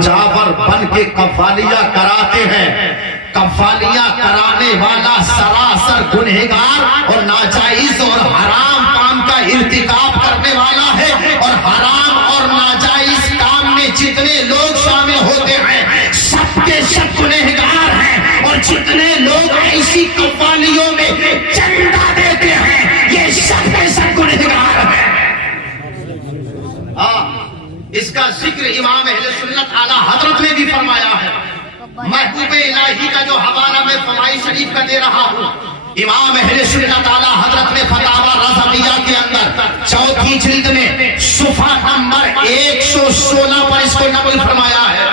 مجاور بن کے قوالیاں کراتے ہیں. قوالیاں کرانے والا سراسر گنہگار اور ناجائز اور حرام کام کا ارتکاب کرنے والا ہے. اور حرام اور ناجائز کام میں جتنے لوگ شامل ہوتے ہیں سب کے سب گنہگار ہیں. اور جتنے لوگ ایسی قوالیوں میں چندہ دیتے ہیں یہ سب کے سب گنہگار ہیں. اس کا ذکر امام اہل سنت اعلی حضرت نے بھی فرمایا ہے. محبوب الہی کا جو حوالہ میں فوائی شریف کا دے رہا ہوں, امام اہل سنت اعلی حضرت نے فتاوی رضویہ کے اندر چوتھی جلد میں صفحہ نمبر 116 پر اس کو نقل فرمایا ہے.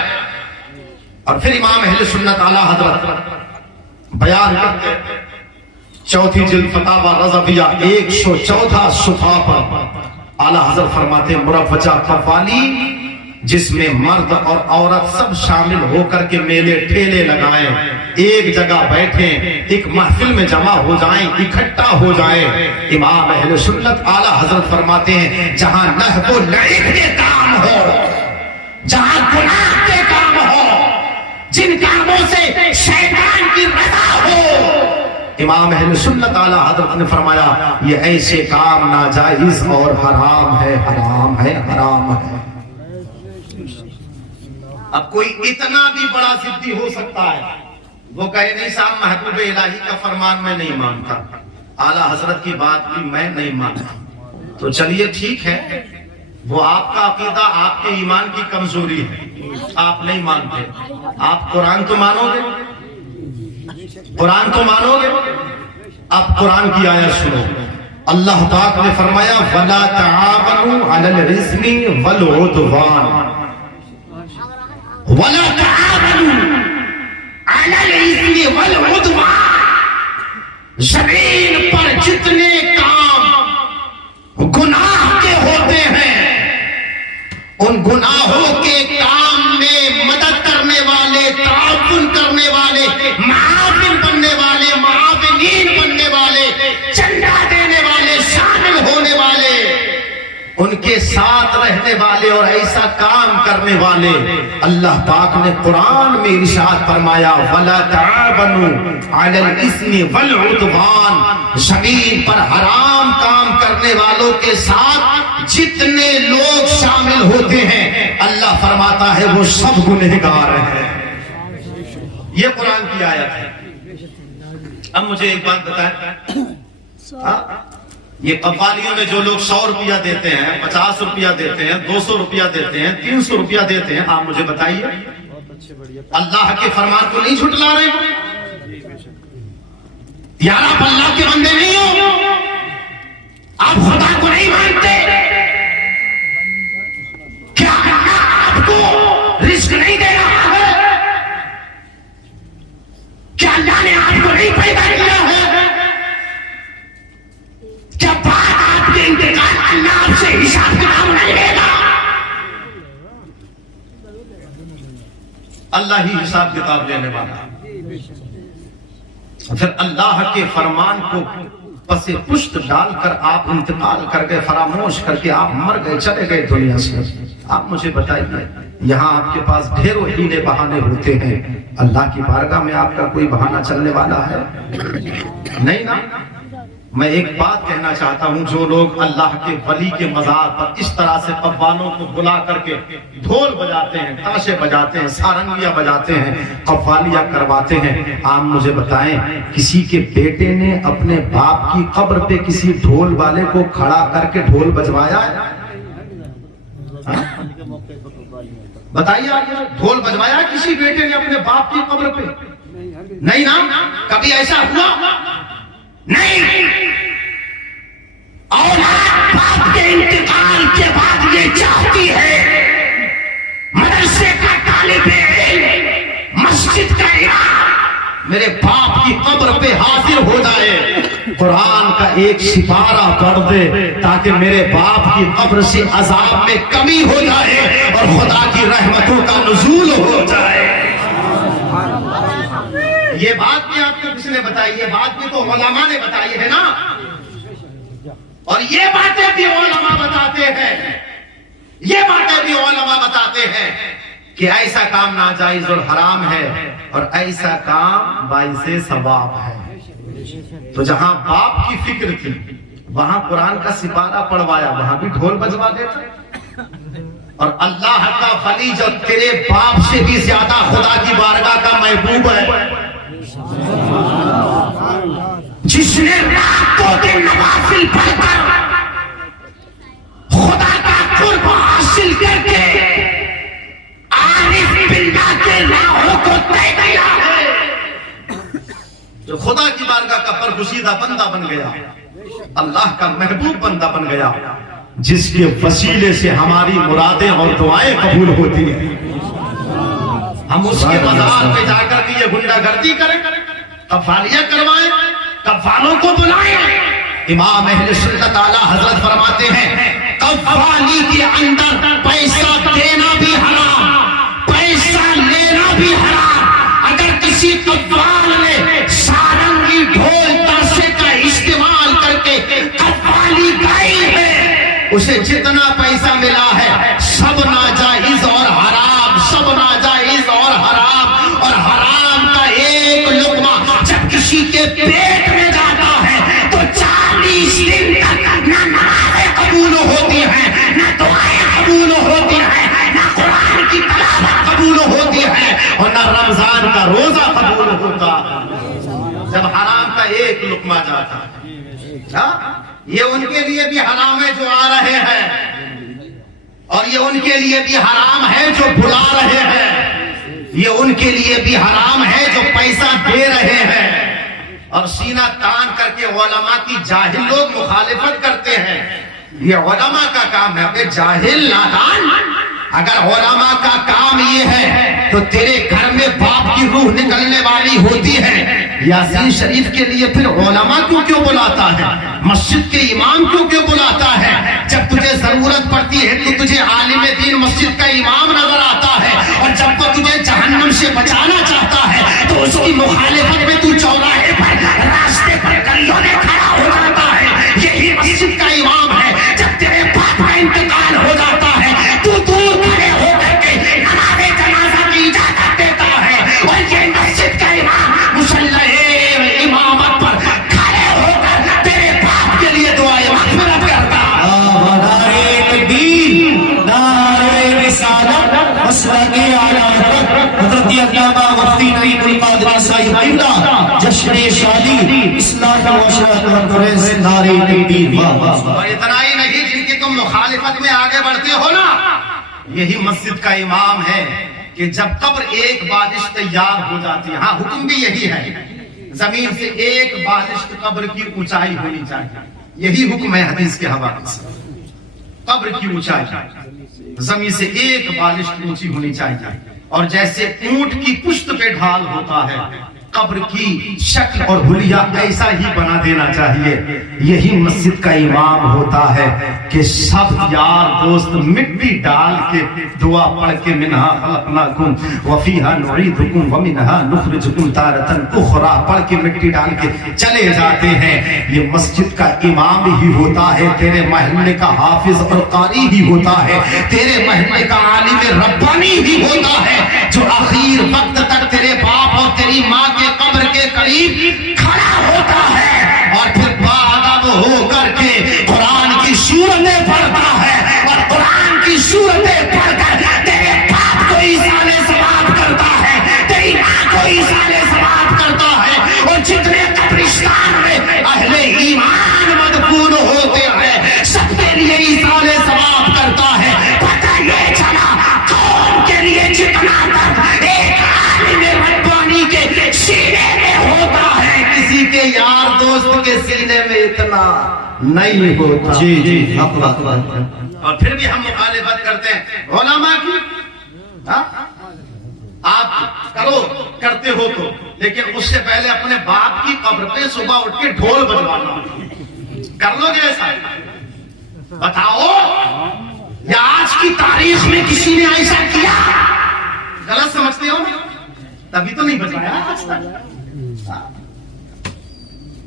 اور پھر امام اہل سنت اعلی حضرت بیان کرتے ہیں چوتھی جلد فتاوی رضویہ 114 صفحہ پر اعلی حضرت فرماتے ہیں مروجہ قوالی جس میں مرد اور عورت سب شامل ہو کر کے میلے ٹھیلے لگائیں, ایک جگہ بیٹھیں, ایک محفل میں جمع ہو جائیں, اکٹھا ہو جائیں. امام اہل سنت اعلی حضرت فرماتے ہیں جہاں لہو و لعب کے کام ہو, جہاں گناہ کے کام ہو, جن کاموں سے شیطان کی رضا ہو, امام اہل سنت اعلی حضرت نے فرمایا یہ ایسے کام ناجائز اور حرام ہے, حرام ہے, حرام ہے. اب کوئی اتنا بھی بڑا ضدی ہو سکتا ہے, وہ کہے نہیں صاحب محبوب الہی کا فرمان میں نہیں مانتا, اعلی حضرت کی بات بھی میں نہیں مانتا. تو چلیے ٹھیک ہے, وہ آپ کا عقیدہ آپ کے ایمان کی کمزوری ہے, آپ نہیں مانتے. آپ قرآن تو مانو گے, قرآن تو مانو گے. اب قرآن کی آیت سنو. اللہ پاک نے فرمایا وَلَا تَعَاوَنُوا عَلَى الْإِثْمِ وَالْعُدْوَانِ وَلَا تَعَاوَنُوا عَلَى الْإِثْمِ وَالْعُدْوَانِ. زمین پر جتنے کام گناہ کے ہوتے ہیں ان گناہوں کے کام میں مدد کرنے والے, تعاون کرنے والے, معاون بننے والے, معاونین بننے والے, چندہ دینے والے, شامل ہونے والے, ان کے ساتھ رہنے والے اور ایسا کام کرنے والے, اللہ پاک نے قرآن میں ارشاد فرمایا وَلَا تَعَاوَنُوا عَلَى الْإِثْمِ وَالْعُدْوَانِ. زمین پر حرام کام کرنے والوں کے ساتھ جتنے لوگ شامل ہوتے ہیں اللہ فرماتا ہے وہ سب گنہگار ہیں. یہ قرآن کی آیت ہے. اب مجھے ایک بات بتائیں, یہ قوالیوں میں جو لوگ 100 روپیہ دیتے ہیں, 50 روپیہ دیتے ہیں, 200 روپیہ دیتے ہیں, 300 روپیہ دیتے ہیں, آپ مجھے بتائیے اللہ کے فرمان کو نہیں جھٹلا رہے؟ یار آپ اللہ کے بندے نہیں ہو, آپ خدا کو نہیں مانتے, کیا آپ کو رزق نہیں دے رہا ہے؟ کیا اللہ نے آپ کو نہیں پیدا کیا ہے؟ کیا بعد آپ کے انتقال اللہ آپ سے حساب کتاب نہیں لے گا؟ اللہ ہی حساب کتاب لینے والا. پھر اللہ کے فرمان کو پس پشت ڈال کر آپ انتقال کر گئے, فراموش کر کے آپ مر گئے, چلے گئے دنیا سے. آپ مجھے بتائیے یہاں آپ کے پاس ڈھیروں ہیلے بہانے ہوتے ہیں, اللہ کی بارگاہ میں آپ کا کوئی بہانہ چلنے والا ہے؟ نہیں نا. میں ایک بات کہنا چاہتا ہوں, جو لوگ اللہ کے ولی کے مزار پر اس طرح سے قوالوں کو بلا کر کے ڈھول بجاتے ہیں, تاشے بجاتے ہیں, سارنگیاں بجاتے ہیں, قوالیاں کرواتے ہیں, آپ مجھے بتائیں کسی کے بیٹے نے اپنے باپ کی قبر پہ کسی ڈھول والے کو کھڑا کر کے ڈھول بجوایا ہے؟ بتائیے آپ, ڈھول بجوایا کسی بیٹے نے اپنے باپ کی قبر پہ؟ نہیں نا. کبھی ایسا ہوا نہیں. اولاد باپ کے انتقال کے بعد یہ چاہتی ہے مدرسے کا طالب علم, مسجد کا امام میرے باپ کی قبر پہ حاضر ہو جائے, قرآن کا ایک سپارہ پڑھ دے تاکہ میرے باپ کی قبر سے عذاب میں کمی ہو جائے اور خدا کی رحمتوں کا نزول ہو جائے. یہ بات بھی آپ کو کس نے بتائی؟ یہ بات بھی تو علماء نے بتائی ہے نا. اور یہ باتیں بھی علماء بتاتے ہیں, یہ باتیں بھی علماء بتاتے ہیں کہ ایسا کام ناجائز اور حرام ہے اور ایسا کام باعث ثواب ہے۔ تو جہاں باپ کی فکر تھی وہاں قرآن کا سپارہ پڑھوایا، وہاں بھی ڈھول بجوا دیتا۔ اور اللہ کا ولی جو تیرے باپ سے بھی زیادہ خدا کی بارگاہ کا محبوب ہے، جس نے رات کو دن نوافل پڑھ کر خدا کا قرب حاصل کر کے عارف باللہ کے راہوں کو طے کیا ہے، جو خدا کی بارگاہ کا برگزیدہ بندہ بن گیا، اللہ کا محبوب بندہ بن گیا، جس کے وسیلے سے ہماری مرادیں اور دعائیں قبول ہوتی ہیں۔ ہم اس کے مزار پہ جا کر کے یہ گنڈا گردی کریں، قوالیاں کروائیں، قوالوں کو بلائیں۔ امام اہل سنت اعلیٰ حضرت فرماتے ہیں قوالی کے اندر پیسہ دینا بھی حرام، پیسہ لینا بھی حرام۔ اگر کسی قوال نے سارنگی ڈھول تاشے کا استعمال کر کے قوالی گائی ہے، اسے جتنا پیسہ ملا ہے سب ناجائز اور حرام، سب ناجائز اور حرام۔ اور حرام کا ایک لقمہ جب کسی کے پیٹ میں جاتا ہے تو 40 دن تک نہ نمازیں قبول ہوتی ہیں، نہ دعائیں قبول ہوتی ہیں، نہ قرآن کی تلاوت قبول ہوتی ہے، اور نہ رمضان کا روزہ قبول ہوتا۔ جب حرام کا ایک لقمہ جاتا ہے، یہ ان کے لیے بھی حرام ہے جو آ رہے ہیں، اور یہ ان کے لیے بھی حرام ہے جو بلا رہے ہیں، یہ ان کے لیے بھی حرام ہے جو پیسہ دے رہے ہیں۔ اور سینہ تان کر کے علماء کی جاہل لوگ مخالفت کرتے ہیں، یہ علماء کا کام ہے۔ اپنے جاہل نادان، اگر علماء کا کام یہ ہے تو تیرے گھر میں باپ کی روح نکلنے والی ہوتی ہے، یاسین شریف کے لیے پھر علماء کیوں بلاتا ہے؟ مسجد کے امام کیوں بلاتا ہے؟ جب تجھے ضرورت پڑتی ہے تو تجھے عالم دین مسجد کا امام نظر آتا ہے، اور جب وہ تجھے جہنم سے بچانا چاہتا ہے تو اس کی مخالفت میں تو چوراہے پر، راستے پر گلیوں میں کھڑا ہو جاتا ہے۔ یہی مسجد کا امام ہے۔ جب تیرے باپ کا انتقال ہو جاتا ہے تو دور کھڑے ہو کر کے نماز جنازہ کی اجازت دیتا ہے، اور یہ مسجد کا امام مصلی امامت پر کھڑے ہو کر تیرے باپ کے لیے دعائیں مغفرت کرتا ہے۔ نعرہ تکبیر، نعرہ رسالت، مسلک اعلیٰ حضرت علامہ مفتی نعیم القادری صاحب قبلہ، جشن شادی اسلام معاشرت کانفرنس، نعرہ تکبیر۔ اور اتنا ہی نہیں، جن کی تم مخالفت میں آگے بڑھتے ہو نا، یہی مسجد کا امام ہے کہ جب قبر ایک بالشت تیار ہو جاتی ہے، ہاں حکم بھی یہی ہے، زمین سے ایک بالشت قبر کی اونچائی ہونی چاہیے، یہی حکم ہے حدیث کے حوالے سے۔ قبر کی اونچائی زمین سے ایک بالشت اونچی ہونی چاہیے، اور جیسے اونٹ کی پشت پہ ڈھال ہوتا ہے، قبر کی شکل اور حلیہ ایسا ہی بنا دینا چاہیے۔ یہی مسجد کا امام ہوتا ہے کہ سب یار دوست مٹی ڈال کے دعا پڑھ کے منہا خلقناکم وفیہا نعیدکم ومنہا نخرجکم تارۃ اخری پڑھ کے مٹی ڈال کے چلے جاتے ہیں۔ یہ مسجد کا امام ہی ہوتا ہے، تیرے محلے کا حافظ اور قاری ہی ہوتا ہے، تیرے محلے کا عالم ربانی ہی ہوتا ہے، جو آخر وقت تک تیرے باپ اور تیری ماں کے قبر کے قریب کھڑا ہوتا ہے، اور پھر باادب ہو کر کے قرآن کی سورتیں پڑھتا ہے، اور قرآن کی سورتیں پڑھ کر تیرے باپ کو ایصال ثواب کرتا ہے، تیری ماں کو ایصال ثواب کرتا ہے، اور جتنے قبرستان میں اہل ایمان مدفون ہوتے ہیں سب کے لیے ایصال ثواب کرتا ہے۔ پتہ یہ چلا قوم کے لیے جتنا درد ایک عالم ربانی کے سینے میں ہوتا ہے، کسی کے یار دوست کے سینے میں اتنا نہیں ہوتا۔ جی حق بات۔ اور پھر بھی ہم مخالفت کرتے ہیں علماء کی۔ آپ کرتے ہو تو، لیکن اس سے پہلے اپنے باپ کی قبر پہ صبح اٹھ کے ڈھول بجوانا کر لو گے ایسا؟ بتاؤ، یا آج کی تاریخ میں کسی نے ایسا کیا؟ غلط سمجھتے ہو، تبھی تو نہیں بجوایا آج تک۔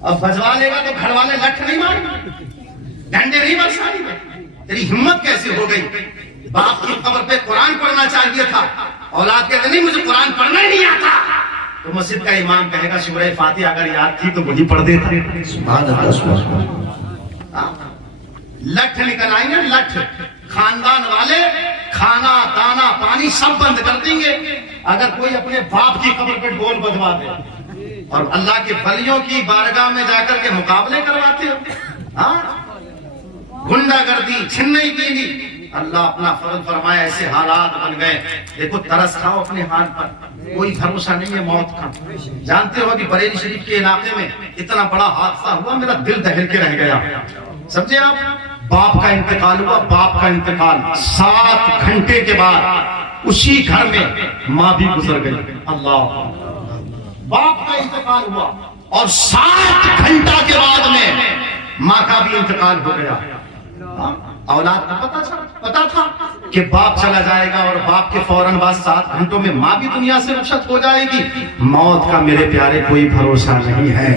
اب بجوا لے گا تو گھر والے لٹھ نہیں ماریں گے، ڈنڈے نہیں برسائیں گے۔ تیری ہمت کیسے ہو گئی؟ باپ کی قبر پہ قرآن پڑھنا چاہیے تھا، اولاد کہتے نہیں مجھے قرآن پڑھنا ہی نہیں آتا، تو مسجد کا امام کہے گا سورہ فاتحہ اگر یاد تھی تو وہی پڑھ دیتا۔ سبحان اللہ سبحان اللہ۔ لٹھ نکل آئیں گے، لٹھ خاندان والے کھانا دانا پانی سب بند کر دیں گے اگر کوئی اپنے باپ کی قبر پہ ڈھول بجوا دے، اور اللہ کے ولیوں کی بارگاہ میں جا کر کے مقابلے کرواتے ہو، گنڈا گردی چھنئی گیری۔ اللہ اپنا فضل فرمایا ایسے حالات بن گئے، دیکھو ترس کھاؤ اپنے حال پر، کوئی بھروسہ نہیں ہے موت کا۔ جانتے ہو کہ بریلی شریف کے علاقے میں اتنا بڑا حادثہ ہوا، میرا دل دہل کے رہ گیا، سمجھے آپ؟ باپ کا انتقال ہوا، باپ کا انتقال 7 گھنٹے کے بعد اسی گھر میں ماں بھی گزر گئی۔ اللہ، باپ کا انتقال ہوا اور 7 گھنٹہ کے بعد میں ماں کا بھی انتقال ہو گیا۔ اولاد کو پتا تھا کہ باپ چلا جائے گا اور باپ کے فوراً بعد 7 گھنٹوں میں ماں بھی دنیا سے رخصت ہو جائے گی۔ موت کا میرے پیارے کوئی بھروسہ نہیں ہے،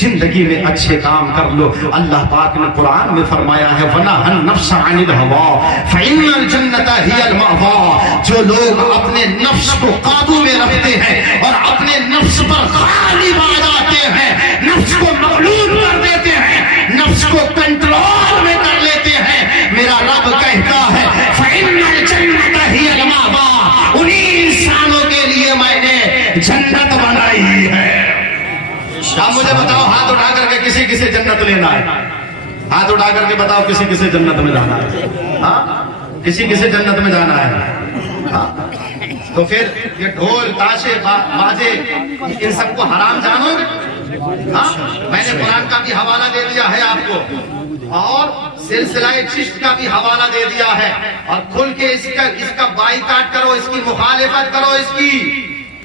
زندگی میں اچھے کام کر لو۔ اللہ پاک نے قرآن میں فرمایا ہے وَنَهَى النَّفْسَ عَنِ الْهَوَىٰ فَإِنَّ الْجَنَّةَ هِيَ الْمَأْوَىٰ۔ جو لوگ اپنے نفس کو قابو میں رکھتے ہیں اور اپنے نفس پر غالب آ جاتے ہیں، نفس کو مغلوب کر دیتے ہیں، نفس کو کنٹرول میں کر لیتے ہیں، میرا رب کہتا ہے فَإِنَّ الْجَنَّةَ هِيَ الْمَأْوَىٰ، انہی انسانوں کے لیے میں نے جنت بنائی ہے۔ اب مجھے بتاؤ ہاتھ اٹھا کر کے کسی کسی جنت لینا ہے؟ ہاتھ اٹھا کر کے بتاؤ کسی کسی جنت میں جانا ہے؟ ہاں کسی کسی جنت میں جانا ہے؟ ہاں تو پھر یہ ڈھول تاشے باجے ان سب کو حرام جانو گے؟ ہاں میں نے قرآن کا بھی حوالہ دے دیا ہے آپ کو، اور سلسلہ چشت کا بھی حوالہ دے دیا ہے، اور کھل کے اس کا بائیکاٹ کرو، اس کی مخالفت کرو، اس کی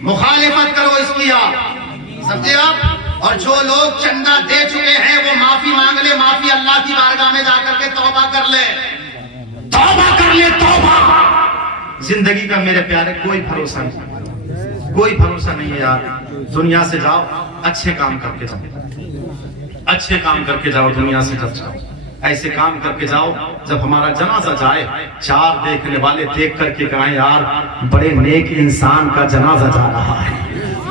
مخالفت کرو اس کی، آپ سمجھے آپ؟ اور جو لوگ چندہ دے چکے ہیں وہ معافی مانگ لے، معافی اللہ کی بارگاہ میں جا کر کے توبہ کر لے، توبہ کر لے، توبہ۔ زندگی کا میرے پیارے کوئی بھروسہ نہیں، کوئی بھروسہ نہیں ہے یار۔ دنیا سے جاؤ اچھے کام کر کے جاؤ، اچھے کام کر کے جاؤ دنیا سے جب جاؤ، ایسے کام کر کے جاؤ جب ہمارا جنازہ جائے 4 دیکھنے والے دیکھ کر کے کہیں یار بڑے نیک انسان کا جنازہ جا رہا ہے،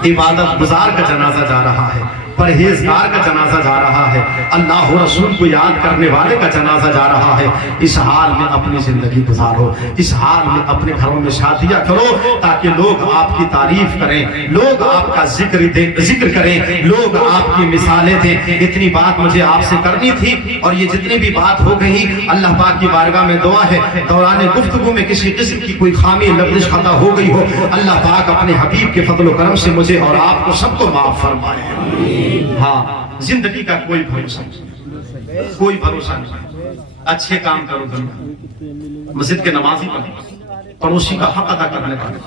عبادت گزار کا جنازہ جا رہا ہے، پرہیزگار کا جنازہ جا رہا ہے، اللہ و رسول کو یاد کرنے والے کا جنازہ جا رہا ہے۔ اس حال میں اپنی زندگی گزارو، اس حال میں اپنے گھروں میں شادیاں کرو تاکہ لوگ آپ کی تعریف کریں، لوگ آپ کا ذکر کریں، لوگ آپ کی مثالیں دیں۔ اتنی بات مجھے آپ سے کرنی تھی، اور یہ جتنی بھی بات ہو گئی اللہ پاک کی بارگاہ میں دعا ہے دوران گفتگو میں کسی قسم کی کوئی خامی لفظ خطا ہو گئی ہو، اللہ پاک اپنے حبیب کے فضل و کرم سے مجھے اور آپ کو سب کو معاف فرمائے۔ ہاں زندگی کا کوئی بھروسہ نہیں، کوئی بھروسہ نہیں، اچھے کام کرو دنیا، مسجد کے نمازی بنو، پڑوسی کا حق ادا کرنے والے،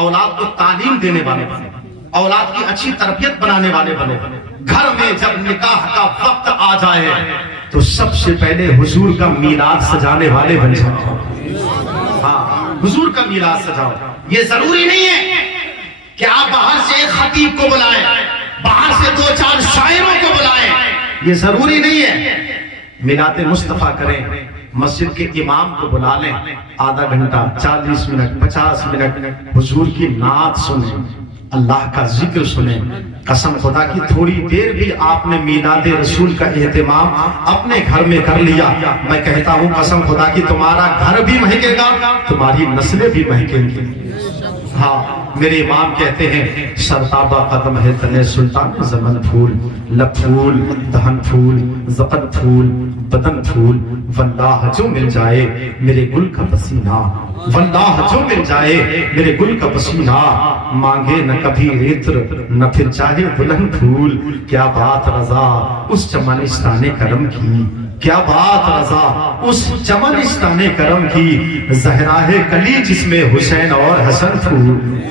اولاد کو تعلیم دینے والے بنو، اولاد کی اچھی تربیت بنانے والے بنو۔ گھر میں جب نکاح کا وقت آ جائے تو سب سے پہلے حضور کا میلاد سجانے والے بن جاؤ۔ ہاں حضور کا میلاد سجاؤ۔ یہ ضروری نہیں ہے کہ آپ باہر سے ایک خطیب کو بلائیں، باہر سے 2-4 شاعروں کو بلائیں، یہ ضروری نہیں ہے۔ میلاد مصطفیٰ کریں، مسجد کے امام کو بلا لیں، آدھا گھنٹہ 40 منٹ 50 منٹ حضور کی نعت سنیں، اللہ کا ذکر سنیں۔ قسم خدا کی تھوڑی دیر بھی آپ نے میلاد رسول کا اہتمام اپنے گھر میں کر لیا، میں کہتا ہوں قسم خدا کی تمہارا گھر بھی مہکے گا، تمہاری نسلیں بھی مہکیں گی۔ ہاں میرے امام کہتے ہیں سرتابہ قدم ہے تنے سلطان زمن پھول، لب پھول، دہن پھول، زبن پھول، بدن پھول، واللہ جو مل جائے میرے گل کا پسینہ، واللہ جو مل جائے میرے گل کا پسینہ، مانگے نہ کبھی عطر نہ پھر چاہے بلند پھول۔ کیا بات رضا اس چمنستان کرم کی، کیا بات رضا اس چمنستان کرم کی، زہرا ہے کلی جس میں حسین اور حسن پھول،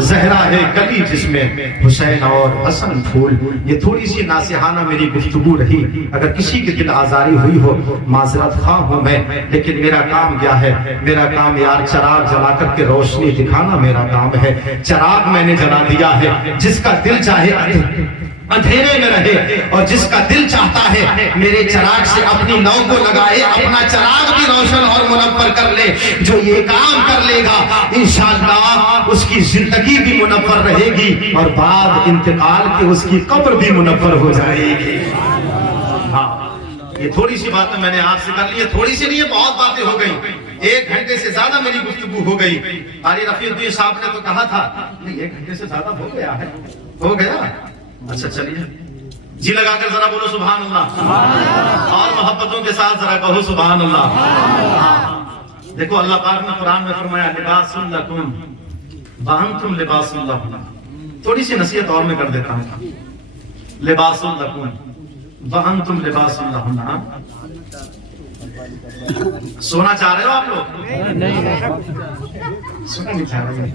زہرا ہے کلی جس میں حسین اور حسن پھول۔ یہ تھوڑی سی ناصحانہ میری گفتگو رہی، اگر کسی کے دل آزاری ہوئی ہو معذرت خواہ ہوں میں، لیکن میرا کام کیا ہے؟ میرا کام یار چراغ جلا کر کے روشنی دکھانا میرا کام ہے۔ چراغ میں نے جلا دیا ہے، جس کا دل چاہے اندھیرے میں رہے، اور جس کا دل چاہتا ہے میرے چراغ سے اپنی نو کو لگائے، اپنا چراغ بھی روشن اور منور کر لے، جو یہ کام کر لے گا انشاءاللہ اس کی زندگی بھی منور رہے گی، اور بعد انتقال کے اس کی قبر بھی منور ہو جائے گی۔ ہاں، یہ تھوڑی سی باتیں میں نے آپ سے کر لی ہے، تھوڑی سی نہیں ہے، بہت باتیں ہو گئی، 1 گھنٹے سے زیادہ میری گفتگو ہو گئی۔ قاری رفیع الدین صاحب نے تو کہا تھا نہیں 1 گھنٹے سے زیادہ ہو گیا ہے، ہو گیا، اچھا چلیے جی لگا کر ذرا بولو سبحان اللہ، اور محبتوں کے ساتھ ذرا کہو سبحان اللہ۔ دیکھو اللہ پاک نے قرآن میں فرمایا لباس لکم وانتم لباس لہن، تھوڑی سی نصیحت اور میں کر دیتا ہوں، لباس لکم وانتم لباس لہن۔ سونا چاہ رہے ہو آپ لوگ؟ سونا نہیں چاہ رہے،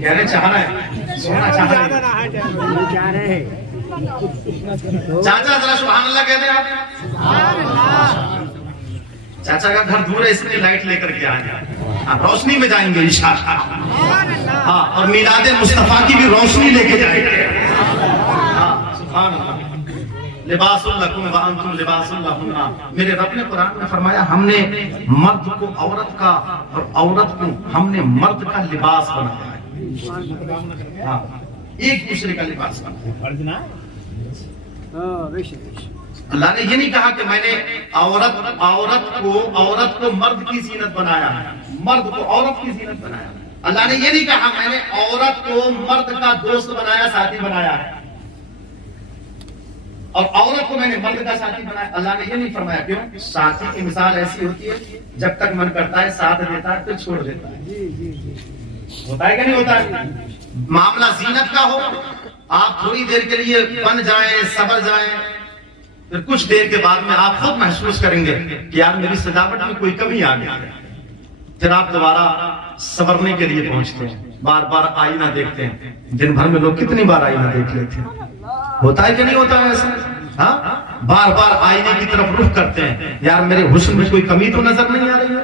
کہنے چاہ رہے ہیں، سونا چاہ رہے ہیں۔ چاچا ذرا سبحان اللہ کہتے ہیں آپ؟ چاچا کا گھر دور ہے اس لیے لائٹ لے کر کے آئے، آپ روشنی میں جائیں گے انشاءاللہ، ہاں، اور میلاد مصطفیٰ کی بھی روشنی لے کے جائیں گے، ہاں سبحان اللہ۔ لباس لکم وانتم لباس لہن، میرے رب نے قرآن میں فرمایا ہم نے مرد کو عورت کا اور عورت کو ہم نے مرد کا لباس بنایا ہے، ہاں، ایک دوسرے کا لباس بنایا۔ اللہ نے یہ نہیں کہا کہ میں نے عورت کو مرد کی زینت بنایا ہے، مرد کو عورت کی زینت بنایا۔ اللہ نے یہ نہیں کہا میں نے عورت کو مرد کا دوست بنایا، ساتھی بنایا ہے، اور عورت کو میں نے مرد کا ساتھی بنایا۔ اللہ نے یہ نہیں فرمایا، کیوں؟ ساتھی کی مثال ایسی ہوتی ہے جب تک من کرتا ہے ساتھ دیتا ہے پھر چھوڑ دیتا ہے، ہوتا ہے کہ نہیں ہوتا ہے؟ معاملہ زینت کا ہو، آپ تھوڑی دیر کے لیے بن جائیں، صبر جائیں، پھر کچھ دیر کے بعد میں آپ خود محسوس کریں گے کہ یار میری سجاوٹ میں کوئی کمی آ گئی، پھر آپ دوبارہ سنورنے کے لیے پہنچتے ہیں، بار بار آئینہ دیکھتے ہیں۔ دن بھر میں لوگ کتنی بار آئینہ دیکھ لیتے ہیں، ہوتا ہے کہ نہیں ہوتا ہے ایسا؟ ہاں، بار بار آئینے کی طرف رخ کرتے ہیں، یار میرے حسن میں کوئی کمی تو نظر نہیں آ رہی ہے۔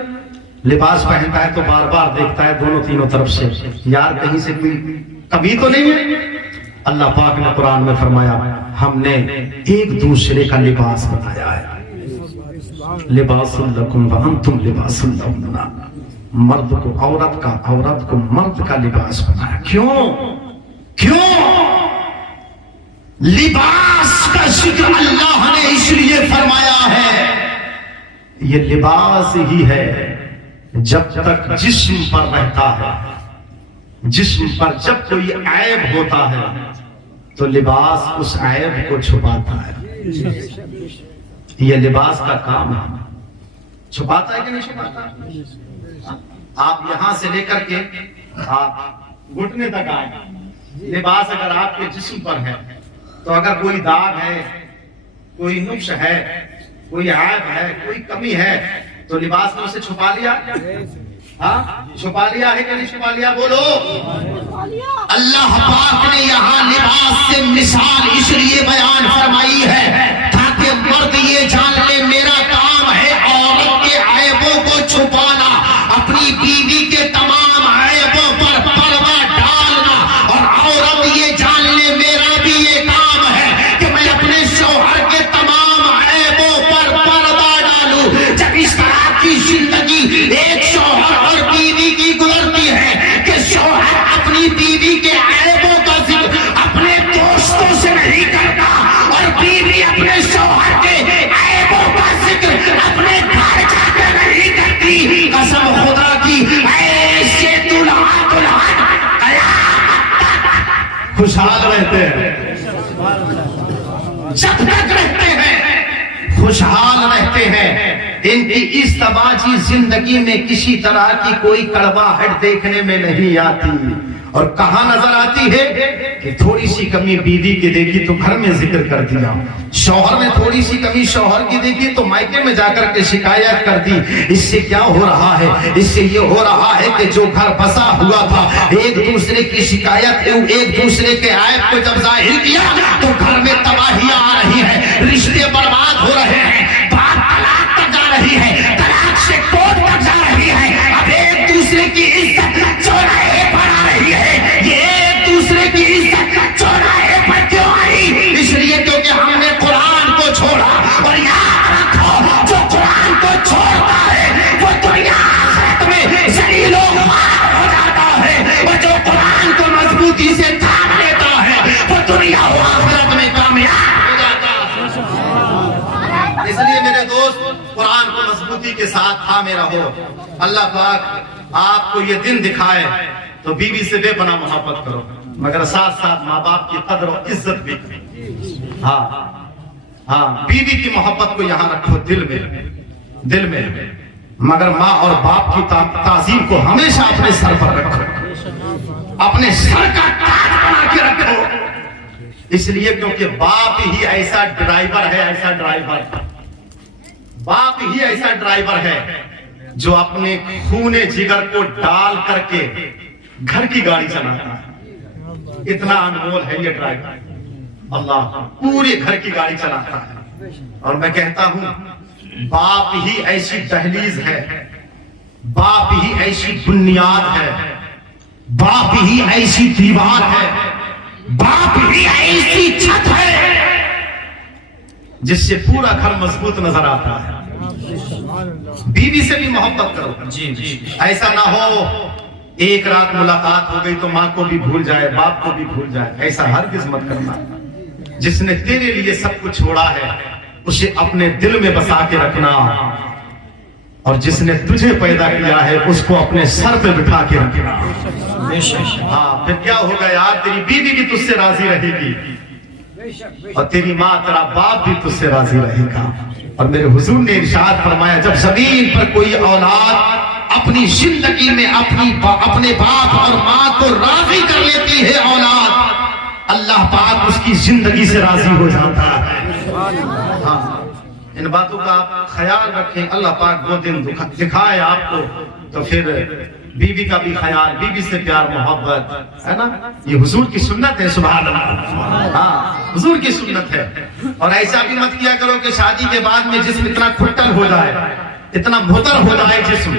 لباس پہنتا ہے تو بار بار دیکھتا ہے دونوں تینوں طرف سے، یار کہیں سے کوئی کمی تو نہیں ہے۔ اللہ پاک نے قرآن میں فرمایا ہم نے ایک دوسرے کا لباس بنایا ہے، لباس لکم وانتم لباس لہن، مرد کو عورت کا، عورت کو مرد کا لباس بنایا۔ کیوں؟ لباس کا ذکر اللہ نے اس لیے فرمایا ہے، یہ لباس ہی ہے جب تک جسم پر رہتا ہے، جسم پر جب کوئی عیب ہوتا ہے تو لباس اس عیب کو چھپاتا ہے، یہ لباس کا کام ہے۔ چھپاتا ہے کہ نہیں چھپاتا؟ آپ یہاں سے لے کر کے آپ گھٹنے تک آئے، لباس اگر آپ کے جسم پر ہے تو اگر کوئی داغ ہے، کوئی نقص ہے، کوئی عیب ہے، کوئی کمی ہے تو لباس نے اسے چھپا لیا، ہاں چھپا لیا ہے کہ نہیں چھپا لیا؟ بولو۔ اللہ پاک نے یہاں لباس سے مثال اس لیے بیان فرمائی ہے تاکہ مرد یہ جان لے میرا کام ہے عورت کے عیبوں کو چھپانا، اپنی بیوی کے تمام عیبوں پر پردہ ڈالنا، اور عورت یہ جان لے میرا بھی یہ کام ہے کہ میں اپنے شوہر کے تمام عیبوں پر پردہ ڈالوں۔ جب اس طرح کی زندگی ایک شوہر اور بیوی کی گزرتی ہے کہ شوہر اپنی بیوی کے عیبوں کا ذکر اپنے دوستوں سے نہیں کرتا، اور بیوی اپنے شوہر کے عیبوں کا ذکر اپنے گھر جا کر نہیں کرتی، قسم خدا کی ایسے دلہا خوشحال رہتے ہیں، جب تک رہتے ہیں خوشحال رہتے ہیں، ان کی اس تباہی زندگی میں کسی طرح کی کوئی کڑواہٹ دیکھنے میں نہیں آتی۔ اور کہاں نظر آتی ہے کہ تھوڑی سی کمی بیوی کی دیکھی تو گھر میں ذکر کر دیا، شوہر نے تھوڑی سی کمی شوہر کی دیکھی تو مائکے میں جا کر کے شکایت کر دی۔ اس سے کیا ہو رہا ہے؟ اس سے یہ ہو رہا ہے کہ جو گھر بسا ہوا تھا ایک دوسرے کی شکایت، ایک دوسرے کے عیب کو جب ظاہر کیا تو گھر میں تباہیاں آ رہی ہیں، رشتے برباد ہو رہے ہیں، بات طلاق تک جا رہی ہے، طلاق سے کوٹ تک جا رہی ہے، اب ایک دوسرے کی عزت چوراہے پر آ رہی ہے، یہ ایک دوسرے کی عزت چوراہے اسی کے ساتھ تھامے رہو. اللہ پاک آپ کو یہ دن دکھائے تو بیوی سے بے پناہ محبت کرو، مگر ساتھ ساتھ ماں باپ کی قدر و عزت بھی. ہاں بیوی کی محبت کو یہاں رکھو دل میں، مگر ماں اور باپ کی تعظیم کو ہمیشہ اپنے سر پر رکھو، اپنے سر کا تاج بنا کے رکھو. اس لیے کیونکہ باپ ہی ایسا ڈرائیور ہے جو اپنے خون جگر کو ڈال کر کے گھر کی گاڑی چلاتا ہے. اتنا انمول ہے یہ ڈرائیور. اللہ پورے گھر کی گاڑی چلاتا ہے. اور میں کہتا ہوں باپ ہی ایسی دہلیز ہے، باپ ہی ایسی بنیاد ہے، باپ ہی ایسی دیوار ہے، باپ ہی ایسی چھت ہے جس سے پورا گھر مضبوط نظر آتا ہے. بیوی سے بھی محبت کرو. ایسا نہ ہو ایک رات ملاقات ہو گئی تو ماں کو بھی بھول جائے، باپ کو بھی بھول جائے. ایسا ہرگز مت کرنا. جس نے تیرے لیے سب کچھ چھوڑا ہے اسے اپنے دل میں بسا کے رکھنا، اور جس نے تجھے پیدا کیا ہے اس کو اپنے سر پہ بٹھا کے رکھنا. ہاں پھر کیا ہوگا یار، تیری بیوی بھی تجھ سے راضی رہے گی، اور تیری ماں تیرا باپ بھی تجھ سے راضی رہے گا. اور میرے حضور نے ارشاد فرمایا جب زمین پر کوئی اولاد اپنی زندگی میں اپنے باپ اور ماں کو راضی کر لیتی ہے اولاد، اللہ پاک اس کی زندگی سے راضی ہو جاتا ہے. ہاں ان باتوں کا آپ خیال رکھیں. اللہ پاک وہ دن دکھائے آپ کو تو پھر بیوی کا بھی خیال، بیوی سے پیار محبت ہے نا. یہ حضور کی سنت ہے. سبحان اللہ. ہاں حضور کی سنت ہے. اور ایسا بھی مت کیا کرو کہ شادی کے بعد میں جسم اتنا کھٹل ہو جائے، اتنا مہتر ہو جائے جسم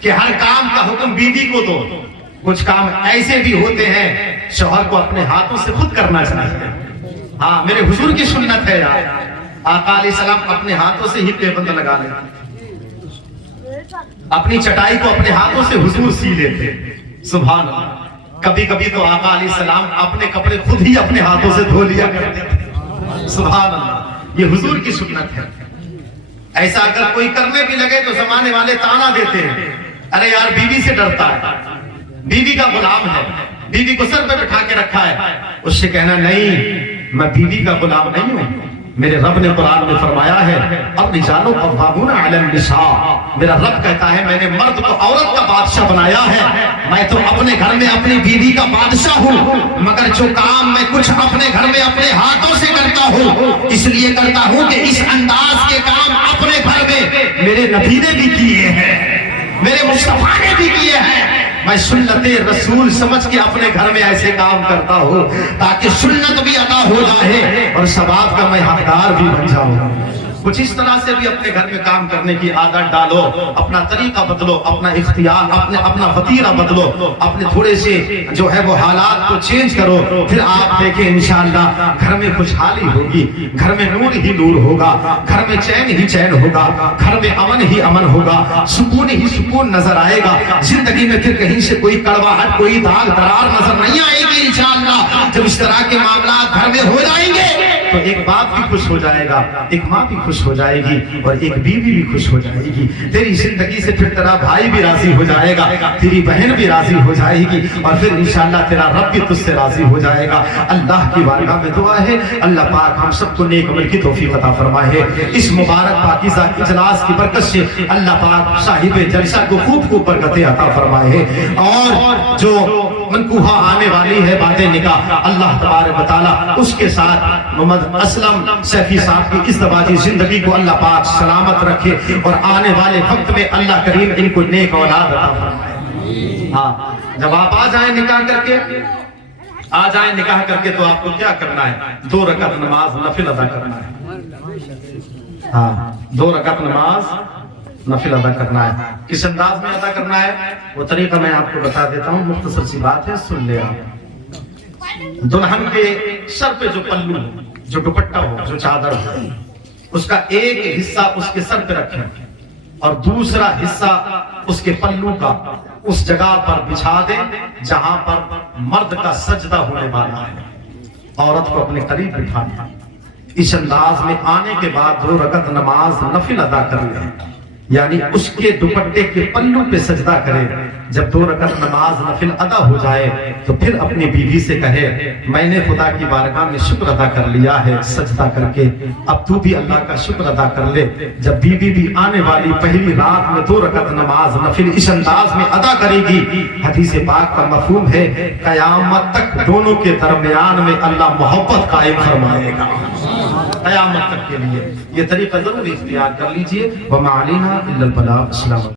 کہ ہر کام کا حکم بیوی کو دو. کچھ کام ایسے بھی ہوتے ہیں شوہر کو اپنے ہاتھوں سے خود کرنا چاہیے. ہاں میرے حضور کی سنت ہے یار. آقا علیہ السلام اپنے ہاتھوں سے ہی پیبند لگا لیتے، اپنی چٹائی کو اپنے ہاتھوں سے حضور سی لیتے. سبحان اللہ. کبھی کبھی تو آقا علیہ السلام اپنے کپڑے خود ہی اپنے ہاتھوں سے دھو لیا کرتے تھے. سبحان اللہ. یہ حضور کی سنت ہے. ایسا اگر کوئی کرنے بھی لگے تو زمانے والے تانا دیتے ہیں، ارے یار بیوی سے ڈرتا ہے، بیوی کا غلام ہے، بیوی کو سر پہ بٹھا کے رکھا ہے. اس سے کہنا نہیں میں بیوی کا غلام نہیں ہوں. میرے رب نے قرآن میں فرمایا ہے الرجال قوامون علی النساء. میرا رب کہتا ہے میں نے مرد کو عورت کا بادشاہ بنایا ہے. میں تو اپنے گھر میں اپنی بیوی کا بادشاہ ہوں، مگر جو کام میں کچھ اپنے گھر میں اپنے ہاتھوں سے کرتا ہوں اس لیے کرتا ہوں کہ اس انداز کے کام اپنے گھر میں میرے نبی نے بھی کیے ہیں، میرے مصطفیٰ نے بھی کیے ہیں. میں سنت رسول سمجھ کے اپنے گھر میں ایسے کام کرتا ہوں تاکہ سنت بھی ادا ہو جائے اور ثواب کا میں حقدار بھی بن جاؤں. کچھ اس طرح سے بھی اپنے گھر میں کام کرنے کی عادت ڈالو. اپنا طریقہ بدلو، اپنا اختیار، اپنا وتیرہ بدلو، اپنے تھوڑے سے جو ہے وہ حالات کو چینج کرو. پھر آپ دیکھیں انشاءاللہ گھر میں خوشحالی ہوگی، گھر میں نور ہی نور ہوگا، گھر میں چین ہی چین ہوگا، گھر میں امن ہی امن ہوگا، سکون ہی سکون نظر آئے گا. زندگی میں پھر کہیں سے کوئی کڑواہٹ، کوئی داغ درار نظر نہیں آئے گی انشاءاللہ. جب اس طرح کے معاملات گھر میں ہو جائیں گے تو ایک باپ بھی خوش ہو جائے گا، ایک ماں بھی خوش ہو جائے گی، اور ایک بیوی بھی خوش ہو جائے گی. تیری زندگی سے پھر تیرا بھائی بھی راضی ہو جائے گا، تیری بہن بھی راضی ہو جائے گی، اور پھر انشاءاللہ تیرا رب بھی تجھ سے راضی ہو جائے گا. اللہ کی بارگاہ میں دعا ہے اللہ پاک ہم سب کو نیک عمل کی توفیق عطا فرمائے. اس مبارک پاکیزہ اجلاس کی برکت سے اللہ پاک صاحب جلسہ کو خوب خوب برکتیں عطا فرمائے. اور جو منقوہا آنے والی ہے باتیں نکاح، اللہ تبارک و تعالی اس کے ساتھ محمد اسلم سیفی صاحب کی ازدواجی زندگی کو اللہ پاک سلامت رکھے، اور آنے والے وقت میں اللہ کریم ان کو نیک اولاد عطا فرمائے. ہاں جب آپ آ جائیں نکاح کر کے، آ جائیں نکاح کر کے تو آپ کو کیا کرنا ہے؟ 2 رکعت نماز نفل ادا کرنا ہے. ہاں 2 رکعت نماز نفل ادا کرنا ہے. کس انداز میں ادا کرنا ہے وہ طریقہ میں آپ کو بتا دیتا ہوں، مختصر سی بات ہے، سن لے آپ. دلہن کے سر پہ جو پلو، جو دوپٹہ ہو، جو چادر ہو، اس کا ایک حصہ اس کے سر پہ رکھیں اور دوسرا حصہ اس کے پلو کا اس جگہ پر بچھا دیں جہاں پر مرد کا سجدہ ہونے والا ہے. عورت کو اپنے قریب بٹھا دیں. اس انداز میں آنے کے بعد 2 رکعت نماز نفل ادا کر لیں. یعنی اس کے دوپٹے کے پلو پہ سجدہ کرے. جب 2 رکعت نماز نفل ادا ہو جائے تو پھر اپنی بیوی سے کہے میں نے خدا کی بارگاہ میں شکر ادا کر لیا ہے سجدہ کر کے, اب تو بھی اللہ کا شکر ادا کر لے. جب بیوی بھی آنے والی پہلی رات میں 2 رکعت نماز نفل اس انداز میں ادا کرے گی, حدیث پاک کا مفہوم ہے قیامت تک دونوں کے درمیان میں اللہ محبت قائم فرمائے گا قیامت تک کے لیے. یہ طریقہ ضرور اختیار کر لیجئے. وما علینا الا البلاغ. السلام.